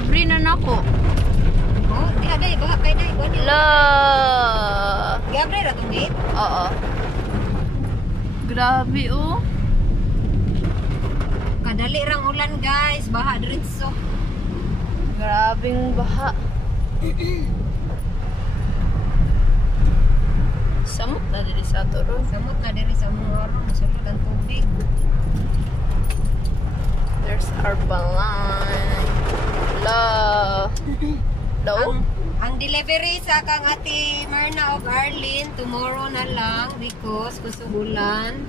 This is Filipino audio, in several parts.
Gabri na nako. Oh, di ada baha kay nay ko niyo. La. Gabri ra tungit. Oo. Grabe oh. Kadali rang ulan guys, baha diretso. Grabing baha. Samot na diri sa turon. Samot na diri sa mga ron, sulod ang tubig. There's our balan. La. Daw? Ang delivery sa kang ati Marna of Arlene tomorrow na lang because kusog ulan.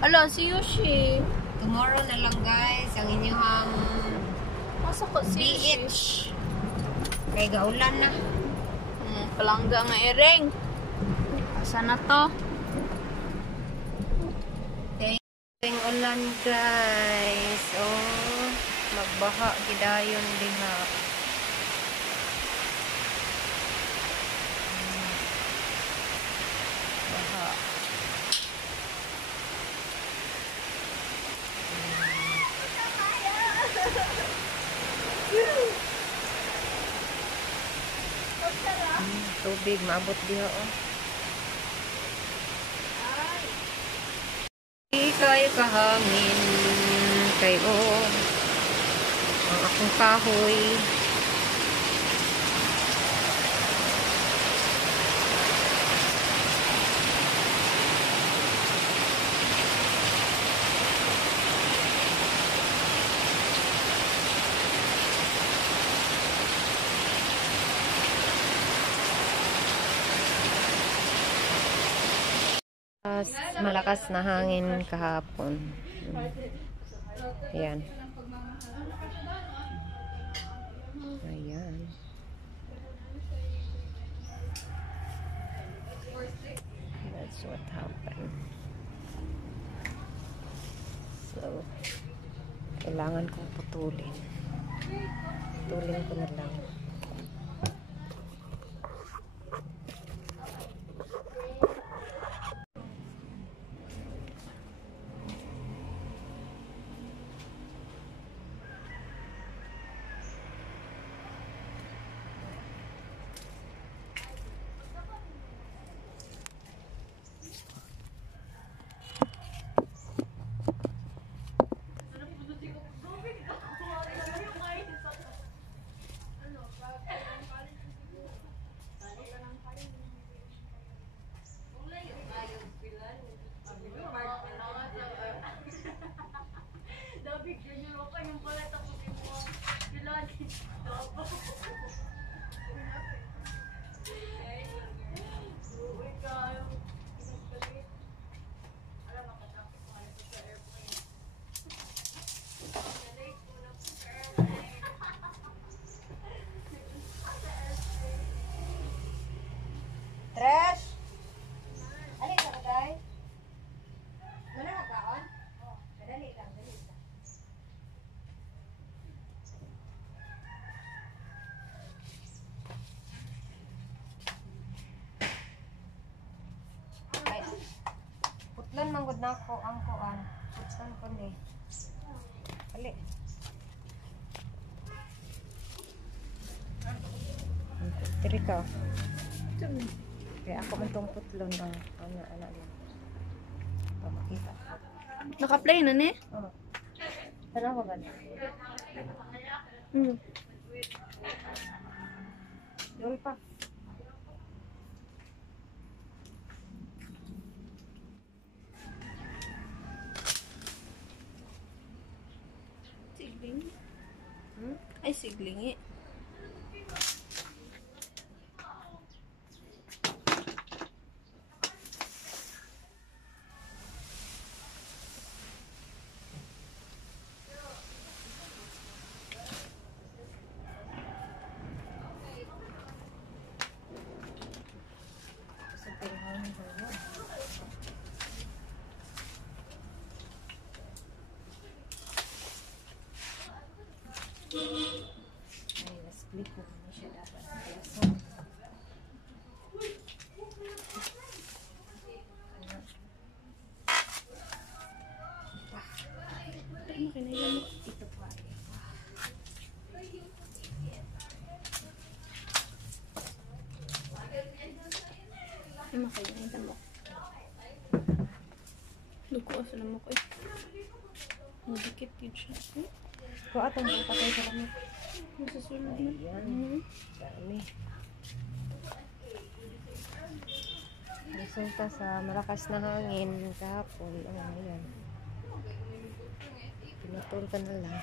Ala, si Yoshi. Tomorrow na lang guys ang inyong Masa ko si Yoshi? BH. Kay gaulan na. Palangga nga ereng. Asa na to? Teng ulan guys. Oh, magbaha gidayon diha. Baha. Tubig maabot diha oh. Di kayo kahangin kayo ang akong kahoy. Malakas na hangin kahapon. Ayan. Ayan. That's what happened. So, kailangan kong putulin. Putulin ko na lang. Tres. Ali ka bagay? Wala na kaon? Dali lang, dali lang. Ay, putlon manggod na ako ang kuan. Putlon ko ni. Ali. Diri ka. Kaya ako man tong putlon ang anak niya. Ito makita. Naka-play na ni? Oo. Sana ko gani. Dol pa. Sigling. Ay, siglingi. Ay, na-split ko na siya dapat. So, ito pa. Makalimutan mo. Luko sa lamok eh. Nagdikit yun siya. Kung atong patay sa kami. Masusunod na. Ayan. Dami. Resulta sa malakas na hangin kahapon. Ayan. Pinutol ka na lang.